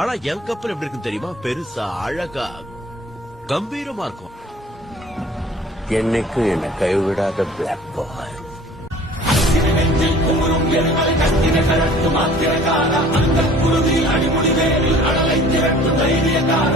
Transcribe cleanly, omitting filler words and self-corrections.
ஆனா என் கப்பல் எப்படி இருக்குன்னு தெரியுமா? பெருசா, அழகா, கம்பீரமா இருக்கும். என்னைக்கு என்ன கைவிடாத பிளாக் பாய். அடிமுடி வேரில் அடலை திரட்டு தைரியக்கார